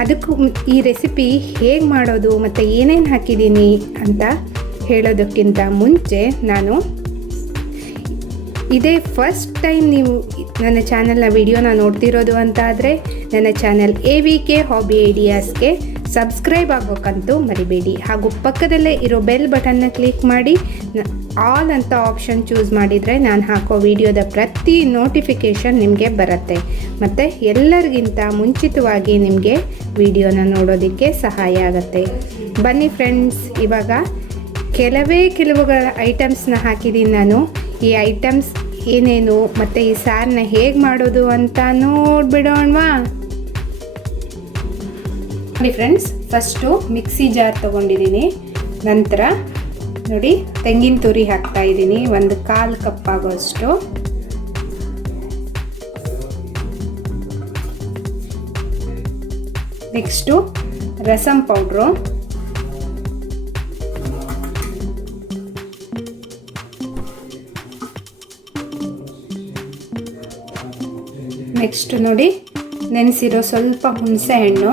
ಅದಕ್ಕೂ ಈ ರೆಸಿಪಿ ಹೇಗೆ ಮಾಡೋದು ಮತ್ತು ಏನೇನು ಹಾಕಿದ್ದೀನಿ ಅಂತ ಹೇಳೋದಕ್ಕಿಂತ ಮುಂಚೆ ನಾನು ಇದೇ ಫಸ್ಟ್ ಟೈಮ್ ನೀವು ನನ್ನ ಚಾನಲ್ನ ವಿಡಿಯೋನ ನೋಡ್ತಿರೋದು ಅಂತ ಆದರೆ, ನನ್ನ channel A V K hobby ಐಡಿಯಾಸ್ಗೆ subscribe ಆಗೋಕ್ಕಂತೂ ಮರಿಬೇಡಿ. ಹಾಗೂ ಪಕ್ಕದಲ್ಲೇ ಇರೋ ಬೆಲ್ ಬಟನ್ನ ಕ್ಲಿಕ್ ಮಾಡಿ ಆಲ್ ಅಂತ ಆಪ್ಷನ್ ಚೂಸ್ ಮಾಡಿದರೆ ನಾನು ಹಾಕೋ ವಿಡಿಯೋದ ಪ್ರತಿ ನೋಟಿಫಿಕೇಷನ್ ನಿಮಗೆ ಬರುತ್ತೆ. ಮತ್ತು ಎಲ್ಲರಿಗಿಂತ ಮುಂಚಿತವಾಗಿ ನಿಮಗೆ ವಿಡಿಯೋನ ನೋಡೋದಕ್ಕೆ ಸಹಾಯ ಆಗುತ್ತೆ. ಬನ್ನಿ ಫ್ರೆಂಡ್ಸ್ ಇವಾಗ ಕೆಲವೇ ಕೆಲವುಗಳ ಐಟಮ್ಸ್ನ ಹಾಕಿದ್ದೀನಿ ನಾನು. ಈ ಐಟಮ್ಸ್ ಏನೇನು, ಮತ್ತು ಈ ಸಾರನ್ನ ಹೇಗೆ ಮಾಡೋದು ಅಂತ ನೋಡ್ಬಿಡೋಣವಾ? ನೋಡಿ ಫ್ರೆಂಡ್ಸ್ ಫಸ್ಟು ಮಿಕ್ಸಿ ಜಾರ್ ತೊಗೊಂಡಿದ್ದೀನಿ. ನಂತರ ನೋಡಿ, ತೆಂಗಿನ ತುರಿ ಹಾಕ್ತಾ ಇದ್ದೀನಿ. ಒಂದು ಕಾಲು ಕಪ್ ಆಗೋಷ್ಟು. ನೆಕ್ಸ್ಟು ರಸಂ ಪೌಡ್ರು ನೆಕ್ಸ್ಟ್ ನೋಡಿ, ನೆನೆಸಿರೋ ಸ್ವಲ್ಪ ಹುಣಸೆ ಹಣ್ಣು.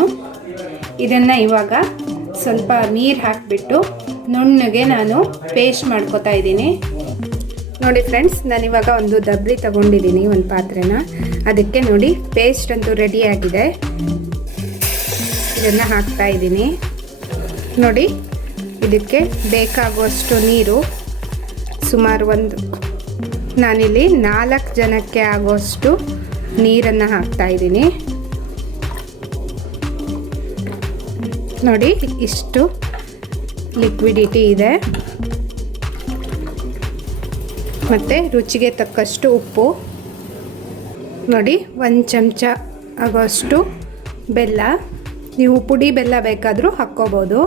ಇದನ್ನು ಇವಾಗ ಸ್ವಲ್ಪ ನೀರು ಹಾಕಿಬಿಟ್ಟು ನುಣ್ಣಗೆ ನಾನು ಪೇಸ್ಟ್ ಮಾಡ್ಕೊತಾ ಇದ್ದೀನಿ. ನೋಡಿ ಫ್ರೆಂಡ್ಸ್ ನಾನಿವಾಗ ಒಂದು ದಬ್ರಿ ತಗೊಂಡಿದ್ದೀನಿ ಒಂದು ಪಾತ್ರೆನ. ಅದಕ್ಕೆ ನೋಡಿ ಪೇಸ್ಟ್ ಅಂತೂ ಆಗಿದೆ. ಇದನ್ನು ಹಾಕ್ತಾ ಇದ್ದೀನಿ. ನೋಡಿ, ಇದಕ್ಕೆ ಬೇಕಾಗುವಷ್ಟು ನೀರು ಸುಮಾರು ಒಂದು, ನಾನಿಲ್ಲಿ ನಾಲ್ಕು ಜನಕ್ಕೆ ಆಗುವಷ್ಟು ನೀರನ್ನು ಹಾಕ್ತಾ ಇದ್ದೀನಿ. ನೋಡಿ, ಇಷ್ಟು ಲಿಕ್ವಿಡಿಟಿ ಇದೆ. ಮತ್ತು ರುಚಿಗೆ ತಕ್ಕಷ್ಟು ಉಪ್ಪು. ನೋಡಿ, ಒಂದು ಚಮಚ ಆಗೋಷ್ಟು ಬೆಲ್ಲ. ನೀವು ಪುಡಿ ಬೆಲ್ಲ ಬೇಕಾದರೂ ಹಾಕ್ಕೋಬೋದು.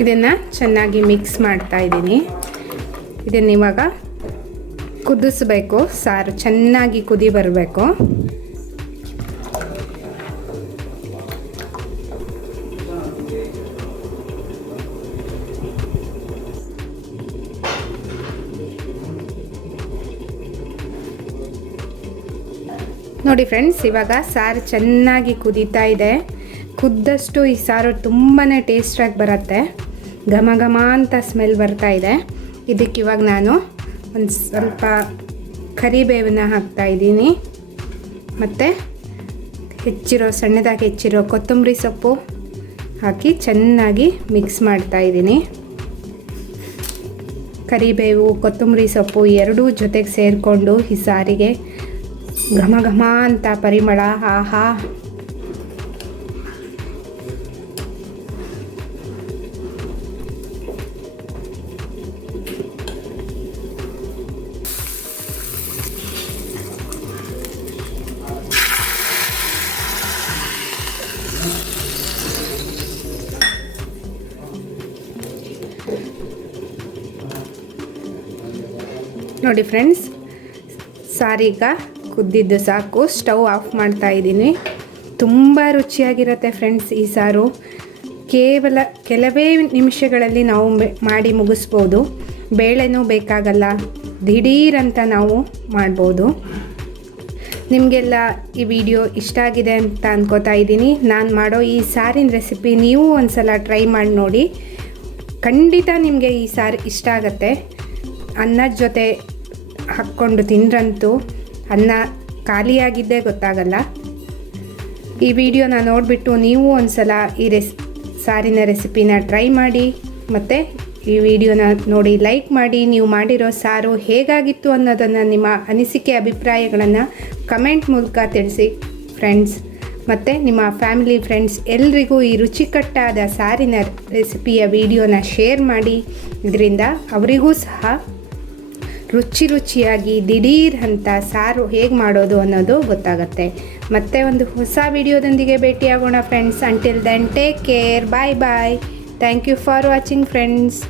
ಇದನ್ನು ಚೆನ್ನಾಗಿ ಮಿಕ್ಸ್ ಮಾಡ್ತಾ ಇದ್ದೀನಿ. ಇದನ್ನು ಇವಾಗ ಕುದಿಸ್ಬೇಕು, ಸಾರು ಚೆನ್ನಾಗಿ ಕುದಿ ಬರಬೇಕು. ನೋಡಿ ಫ್ರೆಂಡ್ಸ್, ಇವಾಗ ಸಾರು ಚೆನ್ನಾಗಿ ಕುದೀತಾ ಇದೆ. ಕುದ್ದಷ್ಟು ಈ ಸಾರು ತುಂಬಾ ಟೇಸ್ಟಾಗಿ ಬರುತ್ತೆ. ಘಮ ಘಮ ಅಂತ ಸ್ಮೆಲ್ ಬರ್ತಾ ಇದೆ. ಇದಕ್ಕೆ ಇವಾಗ ನಾನು ಒಂದು ಸ್ವಲ್ಪ ಕರಿಬೇವನ್ನ ಹಾಕ್ತಾ ಇದ್ದೀನಿ. ಮತ್ತು ಹೆಚ್ಚಿರೋ, ಸಣ್ಣದಾಗಿ ಹೆಚ್ಚಿರೋ ಕೊತ್ತಂಬರಿ ಸೊಪ್ಪು ಹಾಕಿ ಚೆನ್ನಾಗಿ ಮಿಕ್ಸ್ ಮಾಡ್ತಾ ಇದ್ದೀನಿ. ಕರಿಬೇವು, ಕೊತ್ತಂಬರಿ ಸೊಪ್ಪು ಎರಡೂ ಜೊತೆಗೆ ಸೇರಿಕೊಂಡು ಈ ಸಾರಿಗೆ ಘಮ ಘಮ ಅಂತ ಪರಿಮಳ ಆಹಾ ನೋಡಿ ಫ್ರೆಂಡ್ಸ್ ಸಾರೀಗ ಕುದ್ದಿದ್ದು ಸಾಕು. ಸ್ಟವ್ ಆಫ್ ಮಾಡ್ತಾ ಇದ್ದೀನಿ. ತುಂಬ ರುಚಿಯಾಗಿರುತ್ತೆ ಫ್ರೆಂಡ್ಸ್ ಈ ಸಾರು. ಕೇವಲ ಕೆಲವೇ ನಿಮಿಷಗಳಲ್ಲಿ ನಾವು ಮಾಡಿ ಮುಗಿಸ್ಬೋದು. ಬೇಳೆನೂ ಬೇಕಾಗಲ್ಲ. ದಿಢೀರಂತ ನಾವು ಮಾಡ್ಬೋದು. ನಿಮಗೆಲ್ಲ ಈ ವಿಡಿಯೋ ಇಷ್ಟ ಆಗಿದೆ ಅಂತ ಅನ್ಕೋತಾ ಇದ್ದೀನಿ. ನಾನು ಮಾಡೋ ಈ ಸಾರಿನ ರೆಸಿಪಿ ನೀವು ಒಂದು ಸಲ ಟ್ರೈ ಮಾಡಿ ನೋಡಿ. ಖಂಡಿತ ನಿಮಗೆ ಈ ಸಾರು ಇಷ್ಟ ಆಗುತ್ತೆ. ಅನ್ನದ ಜೊತೆ ಹಾಕ್ಕೊಂಡು ತಿಂದ್ರಂತೂ ಅನ್ನ ಖಾಲಿಯಾಗಿದ್ದೇ ಗೊತ್ತಾಗಲ್ಲ. ಈ ವಿಡಿಯೋನ ನೋಡಿಬಿಟ್ಟು ನೀವು ಒಂದು ಸಲ ಈ ರೆಸ್, ಸಾರಿನ ರೆಸಿಪಿನ ಟ್ರೈ ಮಾಡಿ, ಮತ್ತು ಈ ವಿಡಿಯೋನ ನೋಡಿ ಲೈಕ್ ಮಾಡಿ, ನೀವು ಮಾಡಿರೋ ಸಾರು ಹೇಗಾಗಿತ್ತು ಅನ್ನೋದನ್ನು ನಿಮ್ಮ ಅನಿಸಿಕೆ ಅಭಿಪ್ರಾಯಗಳನ್ನು ಕಮೆಂಟ್ ಮೂಲಕ ತಿಳಿಸಿ ಫ್ರೆಂಡ್ಸ್. ಮತ್ತು ನಿಮ್ಮ ಫ್ಯಾಮಿಲಿ ಫ್ರೆಂಡ್ಸ್ ಎಲ್ರಿಗೂ ಈ ರುಚಿಕಟ್ಟಾದ ಸಾರಿನ ರೆಸಿಪಿಯ ವಿಡಿಯೋನ ಶೇರ್ ಮಾಡಿ. ಇದರಿಂದ ಅವರಿಗೂ ಸಹ ರುಚಿ ರುಚಿಯಾಗಿ ದಿಢೀರ್ ಅಂತ ಸಾರು ಹೇಗೆ ಮಾಡೋದು ಅನ್ನೋದು ಗೊತ್ತಾಗುತ್ತೆ. ಮತ್ತೆ ಒಂದು ಹೊಸ ವಿಡಿಯೋದೊಂದಿಗೆ ಭೇಟಿಯಾಗೋಣ friends until then take care bye bye thank you for watching friends